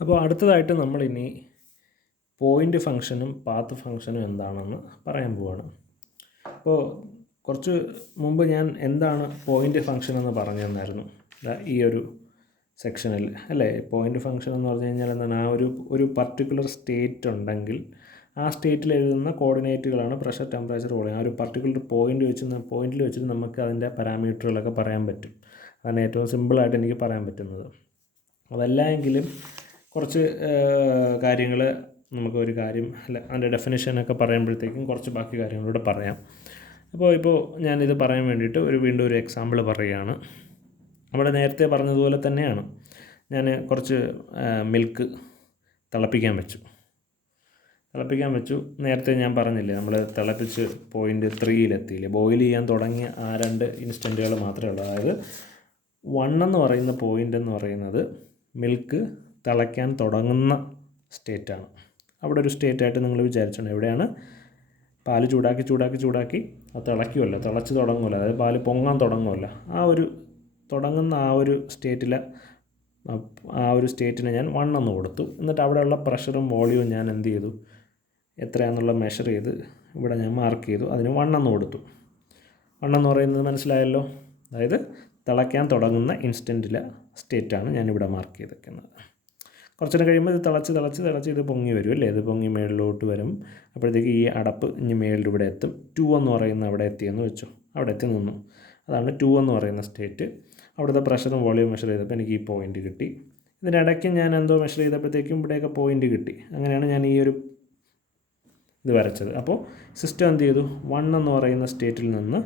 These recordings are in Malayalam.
അപ്പോൾ അടുത്തതായിട്ട് നമ്മളിനി പോയിൻ്റ് ഫംഗ്ഷനും പാത്ത് ഫംഗ്ഷനും എന്താണെന്ന് പറയാൻ പോവാണ്. അപ്പോൾ കുറച്ച് മുമ്പ് ഞാൻ എന്താണ് പോയിൻ്റ് ഫംഗ്ഷൻ എന്ന് പറഞ്ഞു തന്നായിരുന്നു ഈ ഒരു സെക്ഷനിൽ അല്ലേ. പോയിൻ്റ് ഫംഗ്ഷൻ എന്ന് പറഞ്ഞു കഴിഞ്ഞാൽ എന്താണ്, ആ ഒരു പർട്ടിക്കുലർ സ്റ്റേറ്റ് ഉണ്ടെങ്കിൽ ആ സ്റ്റേറ്റിൽ എഴുതുന്ന കോർഡിനേറ്റുകളാണ് പ്രഷർ, ടെമ്പറേച്ചർ, വോളിയം. ആ ഒരു പർട്ടിക്കുലർ പോയിന്റിൽ വെച്ചിട്ട് നമുക്ക് അതിൻ്റെ പാരാമീറ്ററുകളൊക്കെ പറയാൻ പറ്റും. അതാണ് ഏറ്റവും സിമ്പിളായിട്ട് എനിക്ക് പറയാൻ പറ്റുന്നത്. അതല്ല എങ്കിലും കുറച്ച് കാര്യങ്ങൾ നമുക്ക് ഒരു കാര്യം അല്ല അതിൻ്റെ ഡെഫിനിഷനൊക്കെ പറയുമ്പോഴത്തേക്കും കുറച്ച് ബാക്കി കാര്യങ്ങളൂടെ പറയാം. ഇപ്പോൾ ഞാനിത് പറയാൻ വേണ്ടിയിട്ട് വീണ്ടും ഒരു എക്സാമ്പിൾ പറയുകയാണ്. അവിടെ നേരത്തെ പറഞ്ഞതുപോലെ തന്നെയാണ്. ഞാൻ കുറച്ച് മിൽക്ക് തിളപ്പിക്കാൻ വെച്ചു. നേരത്തെ ഞാൻ പറഞ്ഞില്ലേ, നമ്മൾ തിളപ്പിച്ച് പോയിൻ്റ് 3 ബോയിൽ ചെയ്യാൻ തുടങ്ങിയ ആ 2 ഇൻസ്റ്റൻറ്റുകൾ മാത്രമേ ഉള്ളൂ. അതായത് 1 എന്ന് പറയുന്ന പോയിൻ്റ് എന്ന് പറയുന്നത് മിൽക്ക് തിളയ്ക്കാൻ തുടങ്ങുന്ന സ്റ്റേറ്റാണ്. അവിടെ ഒരു സ്റ്റേറ്റായിട്ട് നിങ്ങൾ വിചാരിച്ചോണം. എവിടെയാണ് പാല് ചൂടാക്കി അത് തിളയ്ക്കുമല്ലോ, തിളച്ച് തുടങ്ങുമല്ലോ, അതായത് പാല് പൊങ്ങാൻ തുടങ്ങുമല്ലോ, തുടങ്ങുന്ന ആ ഒരു സ്റ്റേറ്റിന് ഞാൻ 1 എന്ന് കൊടുത്തു. എന്നിട്ട് അവിടെയുള്ള പ്രഷറും വോളിയവും ഞാൻ എന്ത് ചെയ്തു, എത്രയാണെന്നുള്ള മെഷർ ചെയ്ത് ഇവിടെ ഞാൻ മാർക്ക് ചെയ്തു. അതിന് 1 എന്ന് കൊടുത്തു. 1 എന്ന് പറയുന്നത് മനസ്സിലായല്ലോ. അതായത് തിളയ്ക്കാൻ തുടങ്ങുന്ന ഇൻസ്റ്റൻറ്റിലെ സ്റ്റേറ്റാണ് ഞാനിവിടെ മാർക്ക് ചെയ്തേക്കുന്നത്. കുറച്ചുകൂടെ കഴിയുമ്പോൾ ഇത് തിളച്ച് ഇത് പൊങ്ങി വരും അല്ലേ. ഇത് പൊങ്ങി മേളിലോട്ട് വരും. അപ്പോഴത്തേക്ക് ഈ അടപ്പ് ഇനി മേളിൽ ഇവിടെ എത്തും. 2 എന്ന് പറയുന്ന അവിടെ എത്തിയെന്ന് വെച്ചു, അവിടെ എത്തി നിന്നു. അതാണ് 2 എന്ന് പറയുന്ന സ്റ്റേറ്റ്. അവിടുത്തെ പ്രഷറും വോളിയം മെഷർ ചെയ്തപ്പോൾ എനിക്ക് ഈ പോയിൻ്റ് കിട്ടി. ഇതിനിടയ്ക്ക് ഞാൻ എന്തോ മെഷർ ചെയ്തപ്പോഴത്തേക്കും ഇവിടെയൊക്കെ പോയിൻ്റ് കിട്ടി. അങ്ങനെയാണ് ഞാൻ ഈ ഒരു ഇത് വരച്ചത്. അപ്പോൾ സിസ്റ്റം എന്ത് ചെയ്തു, 1 എന്ന് പറയുന്ന സ്റ്റേറ്റിൽ നിന്ന്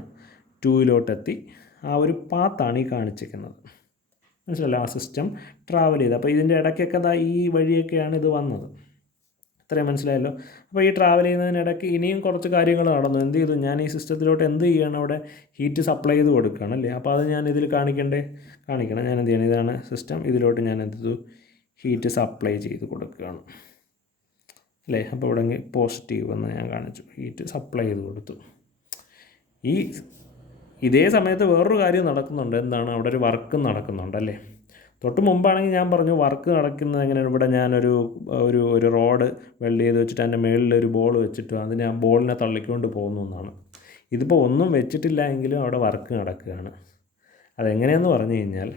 2 ആ ഒരു പാത്താണ് ഈ കാണിച്ചിരിക്കുന്നത്. മനസ്സിലല്ലോ, ആ സിസ്റ്റം ട്രാവൽ ചെയ്ത്. അപ്പോൾ ഇതിൻ്റെ ഇടയ്ക്കൊക്കെ ഈ വഴിയൊക്കെയാണ് ഇത് വന്നത്. ഇത്രയും മനസ്സിലായല്ലോ. അപ്പോൾ ഈ ട്രാവൽ ചെയ്യുന്നതിനിടയ്ക്ക് ഇനിയും കുറച്ച് കാര്യങ്ങൾ നടന്നു. എന്ത് ചെയ്തു, ഞാൻ ഈ സിസ്റ്റത്തിലോട്ട് എന്ത് ചെയ്യണം, അവിടെ ഹീറ്റ് സപ്ലൈ ചെയ്ത് കൊടുക്കുകയാണ് അല്ലേ. അപ്പോൾ അത് ഞാൻ ഇതിൽ കാണിക്കണം. ഞാൻ എന്ത് ചെയ്യണം, ഇതാണ് സിസ്റ്റം, ഇതിലോട്ട് ഞാൻ എന്ത് ചെയ്തു, ഹീറ്റ് സപ്ലൈ ചെയ്ത് കൊടുക്കുകയാണ് അല്ലേ. അപ്പോൾ ഇവിടെ പോസിറ്റീവ് എന്ന് ഞാൻ കാണിച്ചു, ഹീറ്റ് സപ്ലൈ ചെയ്ത് കൊടുത്തു. ഇതേ സമയത്ത് വേറൊരു കാര്യം നടക്കുന്നുണ്ട്. എന്താണ്, അവിടെ ഒരു വർക്ക് നടക്കുന്നുണ്ട് അല്ലേ. തൊട്ട് മുമ്പാണെങ്കിൽ ഞാൻ പറഞ്ഞു വർക്ക് നടക്കുന്നത് എങ്ങനെയാണ്. ഇവിടെ ഞാനൊരു ഒരു റോഡ് വെൽഡ് ചെയ്ത് വെച്ചിട്ട് അതിൻ്റെ മുകളിൽ ഒരു ബോൾ വെച്ചിട്ട് അതിനെ ആ ബോളിനെ തള്ളിക്കൊണ്ട് പോകുന്നു എന്നാണ്. ഇതിപ്പോൾ ഒന്നും വെച്ചിട്ടില്ല എങ്കിലും അവിടെ വർക്ക് നടക്കുകയാണ്. അതെങ്ങനെയെന്ന് പറഞ്ഞു കഴിഞ്ഞാൽ,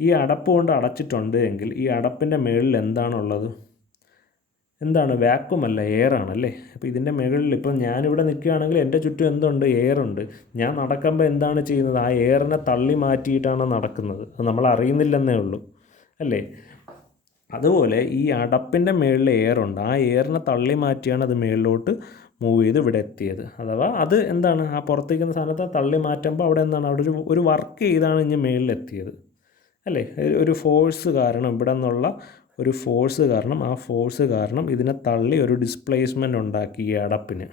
ഈ അടപ്പ് കൊണ്ട് അടച്ചിട്ടുണ്ട് എങ്കിൽ ഈ അടപ്പിൻ്റെ മുകളിൽ എന്താണുള്ളത്, എന്താണ്, വാക്വം അല്ല, എയറാണല്ലേ. അപ്പോൾ ഇതിൻ്റെ മുകളിൽ ഇപ്പോൾ ഞാനിവിടെ നിൽക്കുകയാണെങ്കിൽ എൻ്റെ ചുറ്റും എന്തുണ്ട്, എയറുണ്ട്. ഞാൻ നടക്കുമ്പോൾ എന്താണ് ചെയ്യുന്നത്, ആ എയറിനെ തള്ളി മാറ്റിയിട്ടാണ് നടക്കുന്നത്. അത് നമ്മൾ അറിയുന്നില്ലെന്നേ ഉള്ളൂ അല്ലേ. അതുപോലെ ഈ അടപ്പിൻ്റെ മുകളിൽ എയറുണ്ട്, ആ എയറിനെ തള്ളി മാറ്റിയാണ് അത് മുകളിലോട്ട് മൂവ് ചെയ്ത് ഇവിടെ എത്തിയത്. അഥവാ അത് എന്താണ്, ആ പുറത്തേക്കുന്ന സാധനത്തെ തള്ളി മാറ്റുമ്പോൾ അവിടെ എന്താണ്, അവിടെ ഒരു വർക്ക് ചെയ്താണ് ഇനി മുകളിലെത്തിയത് അല്ലേ. ഒരു ഫോഴ്സ് കാരണം, ഇവിടെ നിന്നുള്ള ഒരു ഫോഴ്സ് കാരണം, ആ ഫോഴ്സ് കാരണം ഇതിനെ തള്ളി ഒരു ഡിസ്പ്ലേസ്മെൻറ്റ് ഉണ്ടാക്കി ഈ അടപ്പിന്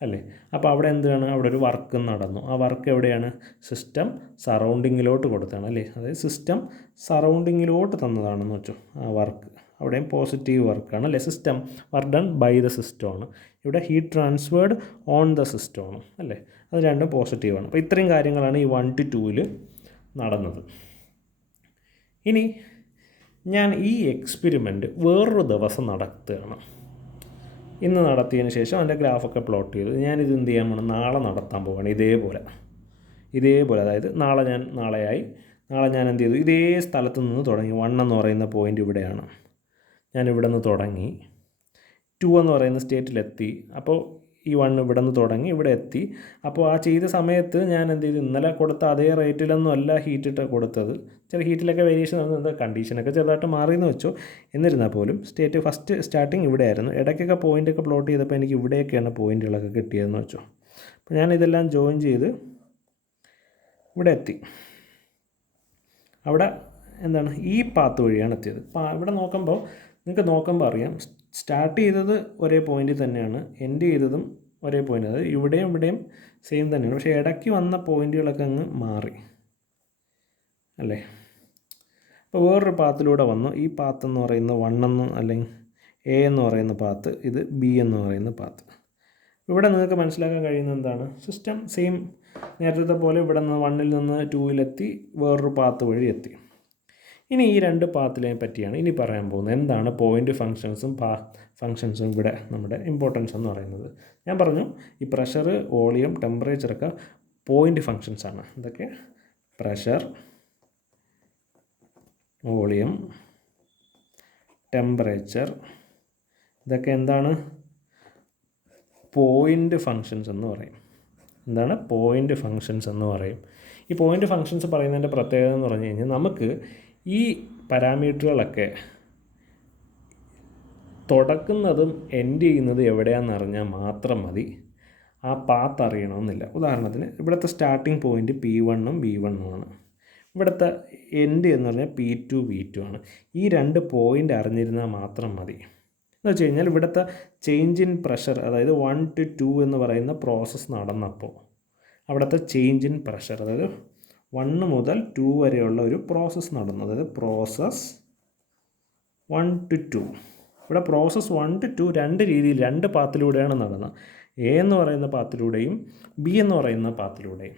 അല്ലേ. അപ്പോൾ അവിടെ എന്താണ്, അവിടെ ഒരു വർക്ക് നടന്നു. ആ വർക്ക് എവിടെയാണ്, സിസ്റ്റം സറൗണ്ടിങ്ങിലോട്ട് കൊടുത്താണ് അല്ലേ. അതായത് സിസ്റ്റം സറൗണ്ടിങ്ങിലോട്ട് തന്നതാണെന്ന് വെച്ചോ ആ വർക്ക്. അവിടെയും പോസിറ്റീവ് വർക്കാണ് അല്ലേ. System work done by the സിസ്റ്റമാണ്. ഇവിടെ ഹീറ്റ് ട്രാൻസ്ഫേർഡ് ഓൺ ദ സിസ്റ്റമാണ് അല്ലേ. അത് രണ്ടും പോസിറ്റീവാണ്. അപ്പോൾ ഇത്രയും കാര്യങ്ങളാണ് ഈ 1 to 2 നടന്നത്. ഇനി ഞാൻ ഈ എക്സ്പെരിമെൻ്റ് വേറൊരു ദിവസം നടത്തുകയാണ്. ഇന്ന് നടത്തിയതിന് ശേഷം അതിൻ്റെ ഗ്രാഫൊക്കെ പ്ലോട്ട് ചെയ്തു. ഞാനിത് എന്ത് ചെയ്യാൻ പോകണം, നാളെ നടത്താൻ പോവുകയാണ്. ഇതേപോലെ അതായത് നാളെ ഞാൻ എന്ത് ചെയ്തു, ഇതേ സ്ഥലത്ത് നിന്ന് തുടങ്ങി. 1 എന്ന് പറയുന്ന പോയിൻ്റ് ഇവിടെയാണ്. ഞാൻ ഇവിടെ നിന്ന് തുടങ്ങി 2 എന്ന് പറയുന്ന സ്റ്റേറ്റിലെത്തി. അപ്പോൾ ഈ 1 ഇവിടെ നിന്ന് തുടങ്ങി ഇവിടെ എത്തി. അപ്പോൾ ആ ചെയ്ത സമയത്ത് ഞാൻ എന്ത് ചെയ്തു, ഇന്നലെ കൊടുത്ത അതേ റേറ്റിലൊന്നും അല്ല ഹീറ്റിട്ട് കൊടുത്തത്. ചില ഹീറ്റിലൊക്കെ വേരിയേഷൻ വന്നത്, കണ്ടീഷനൊക്കെ ചെറുതായിട്ട് മാറിയെന്ന് വെച്ചോ. എന്നിരുന്നാൽ പോലും ഫസ്റ്റ് സ്റ്റാർട്ടിങ് ഇവിടെ ആയിരുന്നു. ഇടയ്ക്കൊക്കെ പോയിൻ്റൊക്കെ പ്ലോട്ട് ചെയ്തപ്പോൾ എനിക്ക് ഇവിടെയൊക്കെയാണ് പോയിൻ്റുകളൊക്കെ കിട്ടിയതെന്ന് വെച്ചോ. അപ്പോൾ ഞാനിതെല്ലാം ജോയിൻ ചെയ്ത് ഇവിടെ എത്തി. അവിടെ എന്താണ്, ഈ പാത്ത് വഴിയാണ് എത്തിയത്. ഇവിടെ നിങ്ങൾക്ക് അറിയാം, സ്റ്റാർട്ട് ചെയ്തത് ഒരേ പോയിൻ്റിൽ തന്നെയാണ്, എൻഡ് ചെയ്തതും ഒരേ പോയിൻ്റ്. അതായത് ഇവിടെയും സെയിം തന്നെയാണ്. പക്ഷേ ഇടയ്ക്ക് വന്ന പോയിൻ്റുകളൊക്കെ അങ്ങ് മാറി അല്ലേ. അപ്പോൾ വേറൊരു പാത്തിലൂടെ വന്നു. ഈ പാത്ത് എന്ന് പറയുന്നത് 1 എന്ന്, അല്ലെങ്കിൽ എ എന്ന് പറയുന്ന പാത്ത്, ഇത് ബി എന്ന് പറയുന്ന പാത്ത്. ഇവിടെ നിങ്ങൾക്ക് മനസ്സിലാക്കാൻ കഴിയുന്നത് എന്താണ്, സിസ്റ്റം സെയിം നേരത്തെ പോലെ ഇവിടെ നിന്ന് 1 നിന്ന് 2 വേറൊരു പാത്ത് വഴി എത്തി. ഇനി ഈ രണ്ട് പാത്തിനെ പറ്റിയാണ് ഇനി പറയാൻ പോകുന്നത്. എന്താണ് പോയിൻ്റ് ഫങ്ഷൻസും ഫങ്ഷൻസും ഇവിടെ നമ്മുടെ ഇമ്പോർട്ടൻസ് എന്ന് പറയുന്നത്. ഞാൻ പറഞ്ഞു ഈ പ്രഷർ, വോളിയം, ടെമ്പറേച്ചറൊക്കെ പോയിൻ്റ് ഫങ്ഷൻസാണ്. ഇതൊക്കെ പ്രഷർ, വോളിയം, ടെമ്പറേച്ചർ, ഇതൊക്കെ എന്താണ്? പോയിൻ്റ് ഫങ്ഷൻസ് എന്ന് പറയും. എന്താണ്? പോയിൻ്റ് ഫങ്ഷൻസ് എന്ന് പറയും. ഈ പോയിൻ്റ് ഫങ്ഷൻസ് പറയുന്നതിൻ്റെ പ്രത്യേകത എന്ന് പറഞ്ഞു കഴിഞ്ഞാൽ നമുക്ക് ഈ പാരാമീറ്ററുകളൊക്കെ തുടക്കുന്നതും എൻഡ് ചെയ്യുന്നതും എവിടെയാണെന്ന് അറിഞ്ഞാൽ മാത്രം മതി. ആ പാത്ത് അറിയണമെന്നില്ല. ഉദാഹരണത്തിന് ഇവിടുത്തെ സ്റ്റാർട്ടിംഗ് പോയിൻ്റ് P1ഉം V1ഉം ആണ്. ഇവിടുത്തെ എൻഡ് എന്ന് പറഞ്ഞാൽ P2 V2 ആണ്. ഈ രണ്ട് പോയിൻ്റ് അറിഞ്ഞിരുന്നാൽ മാത്രം മതി. എന്ന് വെച്ച് കഴിഞ്ഞാൽ ഇവിടുത്തെ ചേഞ്ച് ഇൻ പ്രഷർ, അതായത് 1 to 2 എന്ന് പറയുന്ന പ്രോസസ്സ് നടന്നപ്പോൾ അവിടുത്തെ ചേഞ്ച് ഇൻ പ്രഷർ, അതായത് 1 മുതൽ 2 വരെയുള്ള ഒരു പ്രോസസ്സ് നടന്നു. അതായത് പ്രോസസ്സ് 1 to 2. ഇവിടെ പ്രോസസ്സ് 1 to 2 രണ്ട് രീതിയിൽ, രണ്ട് പാത്തിലൂടെയാണ് നടന്നത്. എ എന്ന് പറയുന്ന പാത്തിലൂടെയും ബി എന്ന് പറയുന്ന പാത്തിലൂടെയും.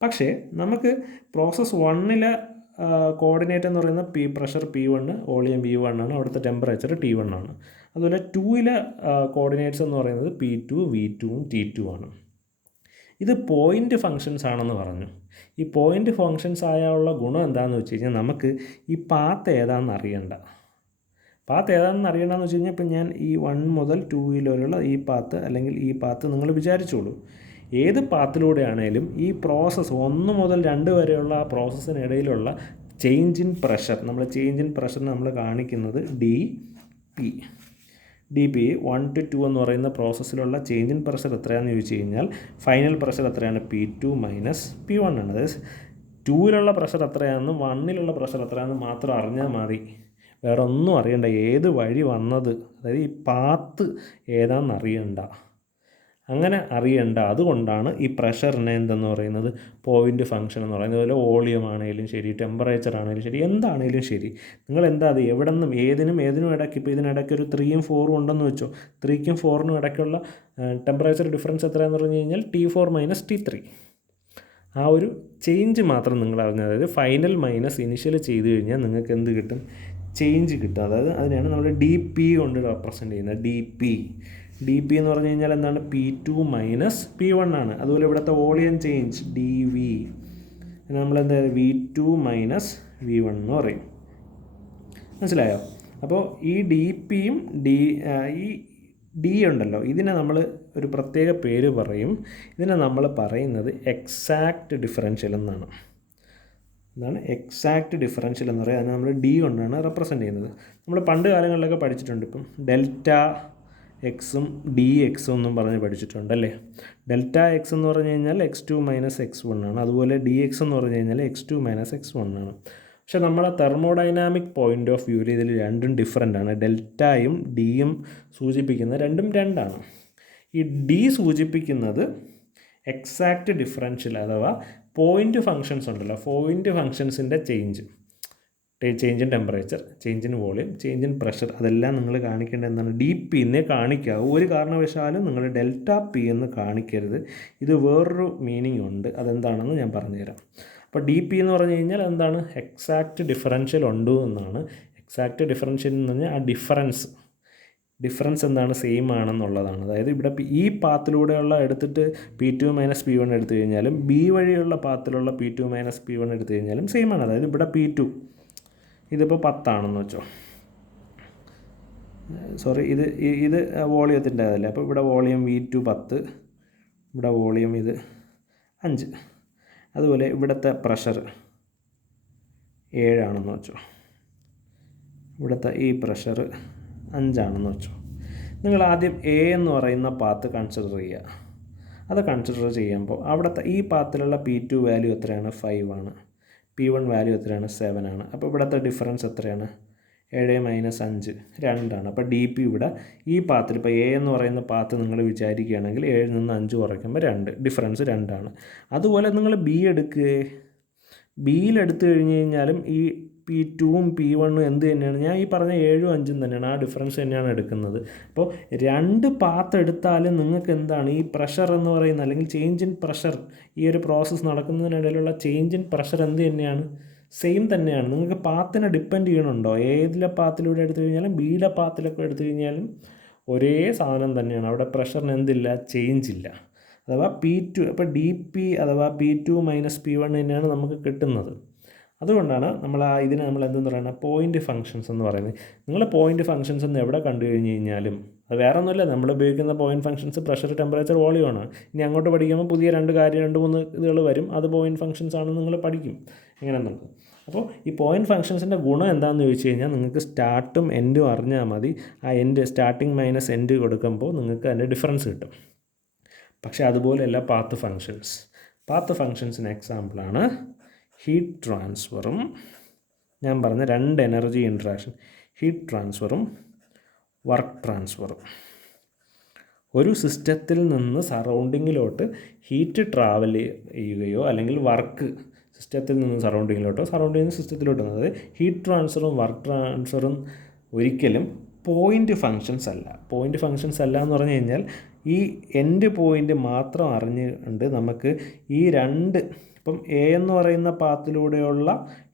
പക്ഷേ നമുക്ക് പ്രോസസ്സ് 1ലെ കോർഡിനേറ്റ് എന്ന് പറയുന്ന പ്രഷർ P1, വോളിയം V1 ആണ്, അവിടുത്തെ ടെമ്പറേച്ചർ T1 ആണ്. അതുപോലെ 2ലെ കോർഡിനേറ്റ്സ് എന്ന് പറയുന്നത് P2, V2ഉം T2 ആണ്. ഇത് പോയിൻ്റ് ഫങ്ഷൻസ് ആണെന്ന് പറഞ്ഞു. ഈ പോയിൻ്റ് ഫങ്ഷൻസ് ആയുള്ള ഗുണം എന്താണെന്ന് വെച്ച് കഴിഞ്ഞാൽ നമുക്ക് ഈ പാത്ത് ഏതാണെന്ന് അറിയണ്ട. പാത്ത് ഏതാണെന്ന് അറിയണമെന്ന് വെച്ച് കഴിഞ്ഞാൽ ഇപ്പം ഞാൻ ഈ 1 മുതൽ 2 വരെയുള്ള ഈ പാത്ത് അല്ലെങ്കിൽ ഈ പാത്ത് നിങ്ങൾ വിചാരിച്ചോളൂ. ഏത് പാത്തിലൂടെയാണേലും ഈ പ്രോസസ്സ് 1 മുതൽ 2 വരെയുള്ള ആ പ്രോസസ്സിനിടയിലുള്ള ചേഞ്ച് ഇൻ പ്രഷർ, നമ്മൾ ചേഞ്ച് ഇൻ പ്രഷർ നമ്മൾ കാണിക്കുന്നത് ഡി പി 1 to 2 എന്ന് പറയുന്ന പ്രോസസ്സിലുള്ള ചേഞ്ച് ഇൻ പ്രഷർ എത്രയാണെന്ന് ചോദിച്ചു കഴിഞ്ഞാൽ ഫൈനൽ പ്രഷർ എത്രയാണ്? P2 മൈനസ് P1 ആണ്. അതായത് 2ലുള്ള പ്രഷർ എത്രയാണെന്നും 1ലുള്ള പ്രഷർ എത്രയാണെന്നും മാത്രം അറിഞ്ഞാൽ മതി. വേറെ ഒന്നും അറിയണ്ട. ഏത് വഴി വന്നത്, അതായത് ഈ പാത്ത് ഏതാണെന്ന് അറിയണ്ട. അങ്ങനെ അറിയണ്ട. അതുകൊണ്ടാണ് ഈ പ്രഷറിനെ എന്തെന്ന് പറയുന്നത് പോയിൻ്റ് ഫങ്ഷൻ എന്ന് പറയുന്നത്. അതുപോലെ വോളിയം ആണെങ്കിലും ശരി, ടെമ്പറേച്ചർ ആണെങ്കിലും ശരി, എന്താണെങ്കിലും ശരി, നിങ്ങൾ എന്താ അത് എവിടെ നിന്നും ഏതിനും ഇടയ്ക്ക്, ഇപ്പോൾ ഇതിനിടയ്ക്ക് ഒരു 3ഉം 4ഉം ഉണ്ടെന്ന് വെച്ചോ, 3ക്കും 4നും ഇടയ്ക്കുള്ള ടെമ്പറേച്ചർ ഡിഫറൻസ് എത്രയാണെന്ന് പറഞ്ഞു കഴിഞ്ഞാൽ T4 മൈനസ് T3. ആ ഒരു ചേഞ്ച് മാത്രം നിങ്ങൾ അറിഞ്ഞത്. അതായത് ഫൈനൽ മൈനസ് ഇനിഷ്യൽ ചെയ്ത് കഴിഞ്ഞാൽ നിങ്ങൾക്ക് എന്ത് കിട്ടും? ചേഞ്ച് കിട്ടും. അതായത് അതിനെയാണ് നമ്മൾ DP കൊണ്ട് റെപ്രസെൻ്റ് ചെയ്യുന്നത്. ഡി പി എന്ന് പറഞ്ഞു കഴിഞ്ഞാൽ എന്താണ്? P2 മൈനസ് P1 ആണ്. അതുപോലെ ഇവിടുത്തെ വോളിയം ചേഞ്ച് DV, നമ്മളെന്താ V2 മൈനസ് V1 എന്ന് പറയും. മനസ്സിലായോ? അപ്പോൾ ഈ DPയും ഈ ഡി ഉണ്ടല്ലോ, ഇതിനെ നമ്മൾ ഒരു പ്രത്യേക പേര് പറയും. ഇതിനെ നമ്മൾ പറയുന്നത് എക്സാക്റ്റ് ഡിഫറൻഷ്യൽ എന്നാണ്. എന്താണ് എക്സാക്റ്റ് ഡിഫറൻഷ്യൽ എന്ന് പറയുന്നത്? അതിനെ നമ്മൾ D കൊണ്ടാണ് റെപ്രസെൻ്റ് ചെയ്യുന്നത്. നമ്മൾ പണ്ട് കാലങ്ങളിലൊക്കെ പഠിച്ചിട്ടുണ്ട്. ഇപ്പം ഡെൽറ്റ എക്സും DX എന്നും പറഞ്ഞ് പഠിച്ചിട്ടുണ്ടല്ലേ. ഡെൽറ്റ എക്സ് എന്ന് പറഞ്ഞു കഴിഞ്ഞാൽ X2 മൈനസ് X1 ആണ്. അതുപോലെ DX എന്ന് പറഞ്ഞു കഴിഞ്ഞാൽ X2 മൈനസ് X1 ആണ്. പക്ഷെ നമ്മളെ തെർമോഡൈനാമിക് പോയിൻ്റ് ഓഫ് വ്യൂവിൽ ഇതിൽ രണ്ടും ഡിഫറൻ്റ് ആണ്. ഡെൽറ്റയും ഡിയും സൂചിപ്പിക്കുന്ന രണ്ടും രണ്ടാണ്. ഈ D സൂചിപ്പിക്കുന്നത് എക്സാക്റ്റ് ഡിഫറൻഷ്യൽ അഥവാ പോയിൻ്റ് ഫങ്ഷൻസ് ഉണ്ടല്ലോ, പോയിൻ്റ് ഫങ്ഷൻസിൻ്റെ change in temperature, change in volume, change in pressure, അതെല്ലാം നിങ്ങൾ കാണിക്കേണ്ടത് എന്താണ്? DP എന്നേ കാണിക്കാവൂ. ഒരു കാരണവശാലും നിങ്ങൾ ഡെൽറ്റ P എന്ന് കാണിക്കരുത്. ഇത് വേറൊരു മീനിങ് ഉണ്ട്. അതെന്താണെന്ന് ഞാൻ പറഞ്ഞുതരാം. അപ്പോൾ DP എന്ന് പറഞ്ഞു കഴിഞ്ഞാൽ എന്താണ്? എക്സാക്റ്റ് ഡിഫറൻഷ്യൽ ഉണ്ട് എന്നാണ്. എക്സാക്റ്റ് ഡിഫറൻഷ്യൽ എന്ന് പറഞ്ഞാൽ ആ ഡിഫറൻസ് എന്താണ്? സെയിം ആണെന്നുള്ളതാണ്. അതായത് ഇവിടെ ഈ പാത്തിലൂടെയുള്ള എടുത്തിട്ട് P2 മൈനസ് P1 എടുത്തു കഴിഞ്ഞാലും B വഴിയുള്ള പാത്തിലുള്ള P2 മൈനസ് P1 എടുത്തു കഴിഞ്ഞാലും സെയിം ആണ്. അതായത് ഇവിടെ P2 ഇതിപ്പോൾ 10 ആണെന്ന് വെച്ചോ, സോറി ഇത് വോളിയത്തിൻ്റെ അതല്ലേ. അപ്പോൾ ഇവിടെ വോളിയം V2 10, ഇവിടെ വോളിയം ഇത് 5. അതുപോലെ ഇവിടുത്തെ പ്രഷർ 7 ആണെന്ന് വെച്ചോ, ഇവിടുത്തെ ഈ പ്രഷർ 5 ആണെന്ന് വെച്ചോ. നിങ്ങൾ ആദ്യം A എന്ന് പറയുന്ന പാത്ത് കൺസിഡർ ചെയ്യുക. അത് കൺസിഡർ ചെയ്യുമ്പോൾ അവിടുത്തെ ഈ പാത്തിലുള്ള P2 വാല്യൂ എത്രയാണ്? 5 ആണ്. P1 വാല്യൂ എത്രയാണ്? 7 ആണ്. അപ്പോൾ ഇവിടുത്തെ ഡിഫറൻസ് എത്രയാണ്? 7 മൈനസ് 5 2 ആണ്. അപ്പോൾ DP ഇവിടെ ഈ പാത്തിൽ, ഇപ്പോൾ A എന്ന് പറയുന്ന പാത്ത് നിങ്ങൾ വിചാരിക്കുകയാണെങ്കിൽ 7 നിന്ന് 5 കുറയ്ക്കുമ്പോൾ 2, ഡിഫറൻസ് 2 ആണ്. അതുപോലെ നിങ്ങൾ B എടുക്കുക. Bയിലെടുത്തു കഴിഞ്ഞ് കഴിഞ്ഞാലും ഈ P2ഉം P1ഉം എന്ത് തന്നെയാണ്? ഞാൻ ഈ പറഞ്ഞ 7ഉം 5ഉം തന്നെയാണ്. ആ ഡിഫറൻസ് തന്നെയാണ് എടുക്കുന്നത്. അപ്പോൾ രണ്ട് പാത്ത് എടുത്താലും നിങ്ങൾക്ക് എന്താണ് ഈ പ്രഷർ എന്ന് പറയുന്നത്, അല്ലെങ്കിൽ ചേഞ്ച് ഇൻ പ്രഷർ, ഈ ഒരു പ്രോസസ്സ് നടക്കുന്നതിനിടയിലുള്ള ചേഞ്ച് ഇൻ പ്രഷർ എന്ത് തന്നെയാണ്? സെയിം തന്നെയാണ്. നിങ്ങൾക്ക് പാത്തിനെ ഡിപ്പെൻഡ് ചെയ്യണുണ്ടോ? ഏതിലെ പാത്തിലൂടെ എടുത്തു കഴിഞ്ഞാലും ബിയുടെ പാത്തിലൊക്കെ എടുത്തു കഴിഞ്ഞാലും ഒരേ സാധനം തന്നെയാണ്. അവിടെ പ്രഷറിന് എന്തില്ല, ചേഞ്ച് ഇല്ല. അഥവാ P2 അപ്പോൾ DP അഥവാ P2 മൈനസ് P1 തന്നെയാണ് നമുക്ക് കിട്ടുന്നത്. അതുകൊണ്ടാണ് നമ്മൾ ഇതിനെ നമ്മൾ എന്തെന്ന് പറയുന്നത് പോയിൻ്റ് ഫങ്ഷൻസ് എന്ന് പറയുന്നത്. നിങ്ങൾ പോയിൻ്റ് ഫങ്ഷൻസ് എന്ന് എവിടെ കണ്ടു കഴിഞ്ഞ് കഴിഞ്ഞാലും അത് വേറെ ഒന്നുമില്ല, നമ്മൾ ഉപയോഗിക്കുന്ന പോയിൻ്റ് ഫങ്ഷൻസ് പ്രഷർ, ടെമ്പറേച്ചർ, വോളിയമാണ്. ഇനി അങ്ങോട്ട് പഠിക്കുമ്പോൾ പുതിയ 2 3 ഇതുകൾ വരും, അത് പോയിൻ്റ് ഫങ്ഷൻസ് ആണെന്ന് നിങ്ങൾ പഠിക്കും എങ്ങനെയാണെന്നുള്ളത്. അപ്പോൾ ഈ പോയിൻ്റ് ഫങ്ഷൻസിൻ്റെ ഗുണം എന്താണെന്ന് ചോദിച്ചു കഴിഞ്ഞാൽ നിങ്ങൾക്ക് സ്റ്റാർട്ടും എൻഡും അറിഞ്ഞാൽ മതി. ആ എൻഡ് സ്റ്റാർട്ടിങ് മൈനസ് എൻഡ് കൊടുക്കുമ്പോൾ നിങ്ങൾക്ക് അതിൻ്റെ ഡിഫറൻസ് കിട്ടും. പക്ഷേ അതുപോലെയല്ല പാത്ത് ഫങ്ഷൻസ്. പാത്ത് ഫങ്ഷൻസിന് എക്സാമ്പിളാണ് ഹീറ്റ് ട്രാൻസ്ഫറും ഞാൻ പറഞ്ഞ 2 എനർജി ഇൻട്രാക്ഷൻ, ഹീറ്റ് ട്രാൻസ്ഫറും വർക്ക് ട്രാൻസ്ഫറും. ഒരു സിസ്റ്റത്തിൽ നിന്ന് സറൗണ്ടിങ്ങിലോട്ട് ഹീറ്റ് ട്രാവൽ ചെയ്യുകയോ അല്ലെങ്കിൽ വർക്ക് സിസ്റ്റത്തിൽ നിന്ന് സറൗണ്ടിങ്ങിലോട്ടോ സറൗണ്ടിങ്ങിൽ നിന്ന് സിസ്റ്റത്തിലോട്ടോ, അതായത് ഹീറ്റ് ട്രാൻസ്ഫറും വർക്ക് ട്രാൻസ്ഫറും ഒരിക്കലും പോയിൻ്റ് ഫങ്ഷൻസ് അല്ല. പോയിൻ്റ് ഫങ്ഷൻസ് അല്ല എന്ന് പറഞ്ഞു കഴിഞ്ഞാൽ ഈ എൻഡ് പോയിൻ്റ് മാത്രം അറിഞ്ഞുകൊണ്ട് നമുക്ക് ഈ 2 ഇപ്പം എ എന്ന് പറയുന്ന പാത്തിലൂടെയുള്ള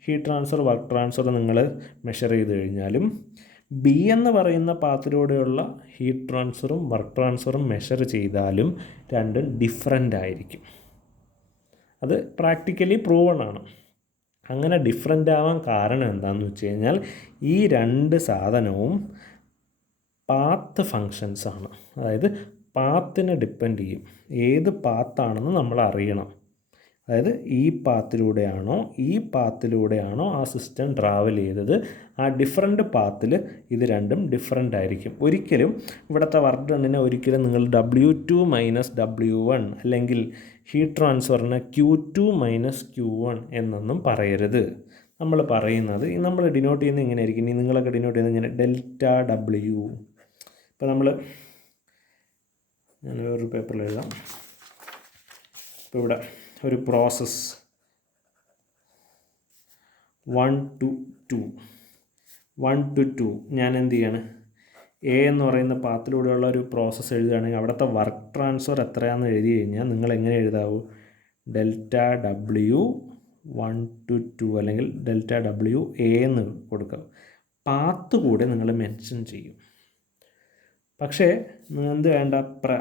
ഹീറ്റ് ട്രാൻസ്ഫർ, വർക്ക് ട്രാൻസ്ഫർ നിങ്ങൾ മെഷർ ചെയ്ത് കഴിഞ്ഞാലും ബി എന്ന് പറയുന്ന പാത്തിലൂടെയുള്ള ഹീറ്റ് ട്രാൻസ്ഫറും വർക്ക് ട്രാൻസ്ഫറും മെഷർ ചെയ്താലും രണ്ടും ഡിഫറൻ്റ് ആയിരിക്കും. അത് പ്രാക്ടിക്കലി പ്രൂവൺ ആണ്. അങ്ങനെ ഡിഫറൻ്റ് ആവാൻ കാരണം എന്താണെന്ന് വെച്ച് കഴിഞ്ഞാൽ ഈ 2 സാധനവും പാത്ത് ഫങ്ഷൻസ് ആണ്. അതായത് പാത്തിനെ ഡിപ്പെൻഡ് ചെയ്യും. ഏത് പാത്താണെന്ന് നമ്മൾ അറിയണം. അതായത് ഈ പാത്തിലൂടെയാണോ ഈ പാത്തിലൂടെയാണോ ആ സിസ്റ്റം ട്രാവൽ ചെയ്തത്, ആ ഡിഫറൻറ്റ് പാത്തിൽ ഇത് രണ്ടും ഡിഫറൻ്റ് ആയിരിക്കും. ഒരിക്കലും ഇവിടുത്തെ വർക്ക് ഡണ്ണിനെ ഒരിക്കലും നിങ്ങൾ W2 മൈനസ് W1 അല്ലെങ്കിൽ ഹീറ്റ് ട്രാൻസ്ഫറിന് Q2 മൈനസ് Q1 എന്നൊന്നും പറയരുത്. നമ്മൾ പറയുന്നത് നമ്മൾ ഡിനോട്ട് ചെയ്യുന്നത് ഇങ്ങനെയായിരിക്കും. ഇനി നിങ്ങളൊക്കെ ഡിനോട്ട് ചെയ്യുന്നത് ഇങ്ങനെ ΔW. ഇപ്പോൾ ഞാൻ വേറൊരു പേപ്പറിൽ എഴുതാം. ഇപ്പോൾ ഇവിടെ ഒരു പ്രോസസ്സ് 1 to 2 ഞാൻ എന്ത് ചെയ്യാണ്, എ എന്ന് പറയുന്ന പാത്തിലൂടെയുള്ള ഒരു പ്രോസസ്സ് എഴുതുകയാണെങ്കിൽ അവിടുത്തെ വർക്ക് ട്രാൻസ്ഫർ എത്രയാണെന്ന് എഴുതി കഴിഞ്ഞാൽ നിങ്ങൾ എങ്ങനെ എഴുതാവൂ, ΔW 1 to 2 അല്ലെങ്കിൽ ΔW A എന്ന് കൊടുക്കുക. പാത്ത് കൂടെ നിങ്ങൾ മെൻഷൻ ചെയ്യും. പക്ഷേ എന്ത് വേണ്ട,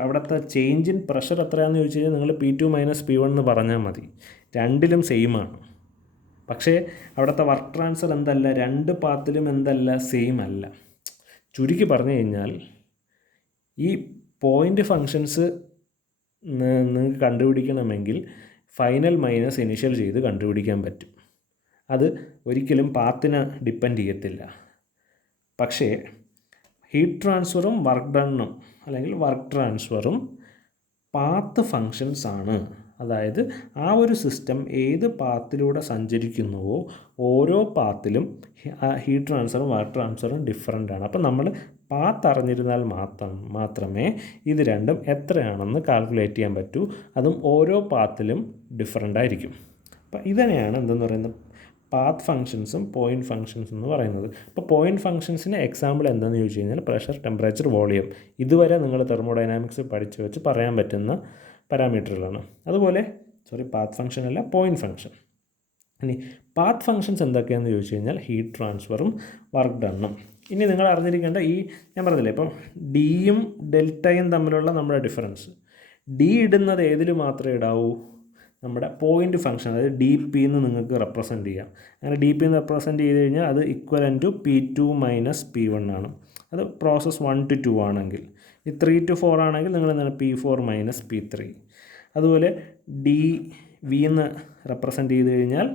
അവിടുത്തെ ചേഞ്ച് ഇൻ പ്രഷർ എത്രയാണെന്ന് ചോദിച്ചു കഴിഞ്ഞാൽ നിങ്ങൾ P2 മൈനസ് P1 എന്ന് പറഞ്ഞാൽ മതി. രണ്ടിലും സെയിമാണ്. പക്ഷേ അവിടുത്തെ വർക്ക് ട്രാൻസ്ഫർ എന്തല്ല, 2 പാത്തിലും എന്തല്ല, സെയിം അല്ല. ചുരുക്കി പറഞ്ഞു കഴിഞ്ഞാൽ ഈ പോയിൻ്റ് ഫങ്ഷൻസ് നിങ്ങൾക്ക് കണ്ടുപിടിക്കണമെങ്കിൽ ഫൈനൽ മൈനസ് ഇനിഷ്യൽ ചെയ്ത് കണ്ടുപിടിക്കാൻ പറ്റും. അത് ഒരിക്കലും പാത്തിനെ ഡിപ്പെൻഡ് ചെയ്യത്തില്ല. പക്ഷേ ഹീറ്റ് ട്രാൻസ്ഫറും വർക്ക് ഡണ്ണും അല്ലെങ്കിൽ വർക്ക് ട്രാൻസ്ഫറും പാത്ത് ഫങ്ഷൻസ് ആണ്. അതായത് ആ ഒരു സിസ്റ്റം ഏത് പാത്തിലൂടെ സഞ്ചരിക്കുന്നുവോ ഓരോ പാത്തിലും ഹീറ്റ് ട്രാൻസ്ഫറും വർക്ക് ട്രാൻസ്ഫറും ഡിഫറൻ്റ് ആണ്. അപ്പോൾ നമ്മൾ പാത്ത് അറിഞ്ഞിരുന്നാൽ മാത്രമേ ഇത് രണ്ടും എത്രയാണെന്ന് കാൽക്കുലേറ്റ് ചെയ്യാൻ പറ്റൂ. അതും ഓരോ പാത്തിലും ഡിഫറൻ്റ് ആയിരിക്കും. അപ്പോൾ ഇതിനെയാണ് എന്തെന്ന് പറയുന്നത് പാത്ത് ഫങ്ഷൻസും പോയിൻ്റ് ഫങ്ഷൻസ് എന്ന് പറയുന്നത്. അപ്പോൾ പോയിൻ്റ് ഫങ്ഷൻസിന് എക്സാമ്പിൾ എന്താണെന്ന് ചോദിച്ചു കഴിഞ്ഞാൽ പ്രഷർ, ടെമ്പറേച്ചർ, വോളിയം. ഇതുവരെ നിങ്ങൾ തെർമോഡൈനാമിക്സ് പഠിച്ച് വെച്ച് പറയാൻ പറ്റുന്ന പാരാമീറ്ററുകളാണ്. അതുപോലെ പാത്ത് ഫങ്ഷൻ അല്ല, പോയിൻ്റ് ഫങ്ഷൻ. ഇനി പാത്ത് ഫങ്ഷൻസ് എന്തൊക്കെയാണെന്ന് ചോദിച്ചു കഴിഞ്ഞാൽ ഹീറ്റ് ട്രാൻസ്ഫറും വർക്ക് ഡണ്ണും. ഇനി നിങ്ങൾ അറിഞ്ഞിരിക്കേണ്ട ഈ ഞാൻ പറഞ്ഞില്ലേ ഇപ്പം ഡിയും ഡെൽറ്റയും തമ്മിലുള്ള നമ്മുടെ ഡിഫറൻസ്. ഡി ഇടുന്നത് ഏതിൽ മാത്രമേ ഇടാവൂ, നമ്മുടെ പോയിൻ്റ് ഫങ്ഷൻ, അതായത് DP എന്ന് നിങ്ങൾക്ക് റെപ്രസെൻറ്റ് ചെയ്യാം. അങ്ങനെ DP എന്ന് റെപ്രസെൻറ്റ് ചെയ്ത് കഴിഞ്ഞാൽ അത് equivalent to P2 minus P1 ആണ്. അത് പ്രോസസ് 1 to 2 ആണെങ്കിൽ. ഈ 3 to 4 ആണെങ്കിൽ നിങ്ങൾ എന്താണ് P4 മൈനസ് P3. അതുപോലെ V എന്ന് റെപ്രസെൻറ്റ് ചെയ്ത് കഴിഞ്ഞാൽ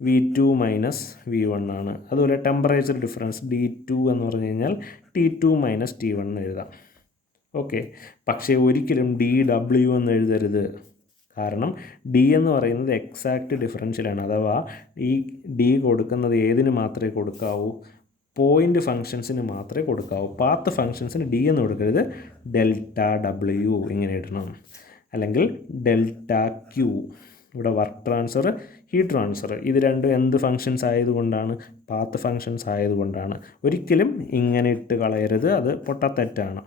V2 മൈനസ് V1 ആണ്. അതുപോലെ ടെമ്പറേച്ചർ ഡിഫറൻസ് D2 എന്ന് പറഞ്ഞു കഴിഞ്ഞാൽ T2 മൈനസ് T1 എന്ന് എഴുതാം. ഓക്കെ, പക്ഷേ ഒരിക്കലും DW എന്ന് എഴുതരുത്. കാരണം ഡി എന്ന് പറയുന്നത് എക്സാക്റ്റ് ഡിഫറൻഷ്യലാണ്. അഥവാ ഈ ഡി കൊടുക്കുന്നത് ഏതിന് മാത്രമേ കൊടുക്കാവൂ, പോയിൻ്റ് ഫങ്ഷൻസിന് മാത്രമേ കൊടുക്കാവൂ. പാത്ത് ഫങ്ഷൻസിന് ഡി എന്ന് കൊടുക്കരുത്, ΔW ഇങ്ങനെ ഇടണം. അല്ലെങ്കിൽ ΔQ. ഇവിടെ വർക്ക് ട്രാൻസ്ഫർ, ഹീറ്റ് ട്രാൻസ്ഫർ ഇത് രണ്ടും എന്ത് ഫങ്ഷൻസ് ആയതുകൊണ്ടാണ്, പാത്ത് ഫങ്ഷൻസ് ആയതുകൊണ്ടാണ്. ഒരിക്കലും ഇങ്ങനെ ഇട്ട് കളയരുത്, അത് പൊട്ടത്തെറ്റാണ്.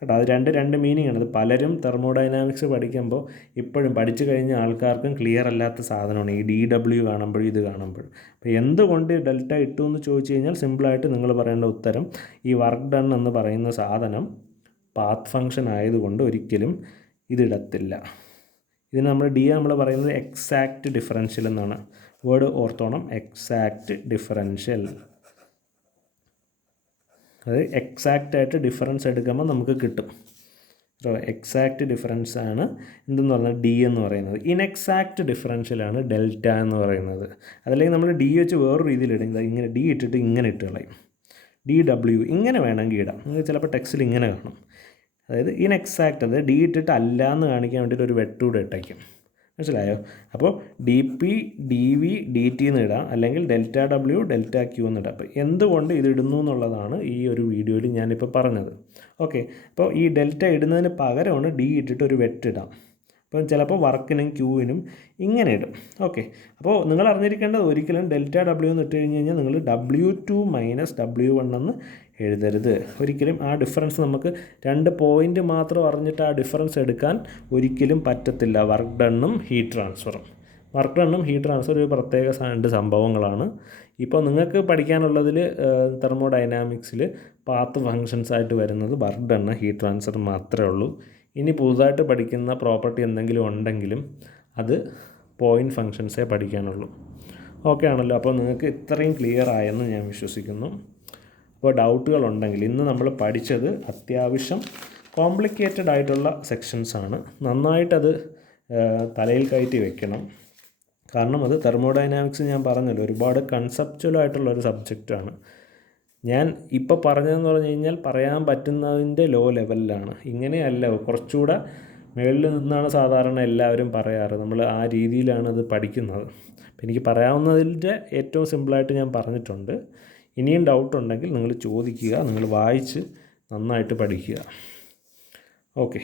കേട്ടോ. അത് രണ്ട് മീനിങ് ആണ്. അത് പലരും തെർമോഡൈനാമിക്സ് പഠിക്കുമ്പോൾ ഇപ്പോഴും പഠിച്ചു കഴിഞ്ഞ ആൾക്കാർക്കും ക്ലിയർ അല്ലാത്ത സാധനമാണ് ഈ DW കാണുമ്പോഴും ഇത് കാണുമ്പോഴും. അപ്പോൾ എന്തുകൊണ്ട് ഡെൽറ്റ ഇട്ടു എന്ന് ചോദിച്ചു കഴിഞ്ഞാൽ സിമ്പിളായിട്ട് നിങ്ങൾ പറയേണ്ട ഉത്തരം ഈ വർക്ക് ഡൺ എന്ന് പറയുന്ന സാധനം പാത്ത് ഫംഗ്ഷൻ ആയതുകൊണ്ട് ഒരിക്കലും ഇതിടത്തില്ല. ഇതിന് നമ്മൾ നമ്മൾ പറയുന്നത് എക്സാക്റ്റ് ഡിഫറൻഷ്യൽ എന്നാണ്. വേർഡ് ഓർത്തോണം, എക്സാക്റ്റ് ഡിഫറൻഷ്യൽ. അത് എക്സാക്റ്റായിട്ട് ഡിഫറൻസ് എടുക്കുമ്പോൾ നമുക്ക് കിട്ടും. എക്സാക്റ്റ് ഡിഫറൻസ് ആണ് എന്തെന്ന് പറഞ്ഞാൽ ഡി എന്ന് പറയുന്നത്. ഇൻഎക്സാക്റ്റ് ഡിഫറൻഷ്യലാണ് ഡെൽറ്റ എന്ന് പറയുന്നത്. അതല്ലെങ്കിൽ നമ്മൾ ഡി വെച്ച് വേറൊരു രീതിയിൽ ഇടുന്നത് ഇങ്ങനെ ഡി ഇട്ടിട്ട് ഇങ്ങനെ ഇട്ട് കളയും. DW ഇങ്ങനെ വേണമെങ്കിൽ ഇടാം. നിങ്ങൾക്ക് ചിലപ്പോൾ ടെക്സ്റ്റിൽ ഇങ്ങനെ കാണും. അതായത് ഇൻഎക്സാക്റ്റ്, അത് ഡി ഇട്ടിട്ട് അല്ല എന്ന് കാണിക്കാൻ വേണ്ടിയിട്ട് ഒരു വെട്ടൂടെ ഇട്ടേക്കും. മനസ്സിലായോ? അപ്പോൾ DP DV DT എന്ന് ഇടാം, അല്ലെങ്കിൽ ΔW ΔQ എന്ന് ഇടാം. അപ്പോൾ എന്തുകൊണ്ട് ഇത് ഇടുന്നു എന്നുള്ളതാണ് ഈ ഒരു വീഡിയോയിൽ ഞാനിപ്പോൾ പറഞ്ഞത്. ഓക്കെ, അപ്പോൾ ഈ ഡെൽറ്റ ഇടുന്നതിന് പകരമാണ് ഡി ഇട്ടിട്ട് ഒരു വെട്ടിടാം. അപ്പം ചിലപ്പോൾ വർക്കിനും ക്യൂവിനും ഇങ്ങനെ ഇടും. ഓക്കെ, അപ്പോൾ നിങ്ങൾ അറിഞ്ഞിരിക്കേണ്ടത് ഒരിക്കലും ΔW എന്ന് ഇട്ട് കഴിഞ്ഞ് കഴിഞ്ഞാൽ നിങ്ങൾ W2 - W1 എന്ന് എഴുതരുത്. ഒരിക്കലും ആ ഡിഫറൻസ് നമുക്ക് 2 പോയിൻ്റ് മാത്രം അറിഞ്ഞിട്ട് ആ ഡിഫറൻസ് എടുക്കാൻ ഒരിക്കലും പറ്റത്തില്ല. വർക്ക് ഡണ്ണും ഹീറ്റ് ട്രാൻസ്ഫറും. വർക്ക് ഡണ്ണും ഹീറ്റ് ട്രാൻസ്ഫർ ഒരു പ്രത്യേക 2 സംഭവങ്ങളാണ്. ഇപ്പോൾ നിങ്ങൾക്ക് പഠിക്കാനുള്ളതിൽ തെർമോഡൈനാമിക്സിൽ പാത്ത് ഫങ്ഷൻസ് ആയിട്ട് വരുന്നത് വർക്ക് ഡണ്ണ് ഹീറ്റ് ട്രാൻസ്ഫർ മാത്രമേ ഉള്ളൂ. ഇനി പുതുതായിട്ട് പഠിക്കുന്ന പ്രോപ്പർട്ടി എന്തെങ്കിലും ഉണ്ടെങ്കിലും അത് പോയിൻ്റ് ഫങ്ഷൻസേ പഠിക്കാനുള്ളൂ. ഓക്കെ ആണല്ലോ? അപ്പോൾ നിങ്ങൾക്ക് ഇത്രയും ക്ലിയർ ആയെന്ന് ഞാൻ വിശ്വസിക്കുന്നു. അപ്പോൾ ഡൗട്ടുകളുണ്ടെങ്കിൽ, ഇന്ന് നമ്മൾ പഠിച്ചത് അത്യാവശ്യം കോംപ്ലിക്കേറ്റഡ് ആയിട്ടുള്ള സെക്ഷൻസാണ്. നന്നായിട്ടത് തലയിൽ കയറ്റി വെക്കണം. കാരണം അത് തെർമോഡൈനാമിക്സ് ഞാൻ പറഞ്ഞല്ലോ ഒരുപാട് കൺസെപ്ച്വലായിട്ടുള്ളൊരു സബ്ജക്റ്റാണ്. ഞാൻ ഇപ്പോൾ പറഞ്ഞതെന്ന് പറഞ്ഞു കഴിഞ്ഞാൽ പറയാൻ പറ്റുന്നതിൻ്റെ ലോ ലെവലിലാണ്. ഇങ്ങനെയല്ല, കുറച്ചുകൂടെ മുകളിൽ നിന്നാണ് സാധാരണ എല്ലാവരും പറയാറ്. നമ്മൾ ആ രീതിയിലാണ് അത് പഠിക്കുന്നത്. അപ്പോൾ എനിക്ക് പറയാവുന്നതിൻ്റെ ഏറ്റവും സിമ്പിളായിട്ട് ഞാൻ പറഞ്ഞിട്ടുണ്ട്. ഇനിയും ഡൗട്ടുണ്ടെങ്കിൽ നിങ്ങൾ ചോദിക്കുക, നിങ്ങൾ വായിച്ച് നന്നായിട്ട് പഠിക്കുക. ഓക്കെ.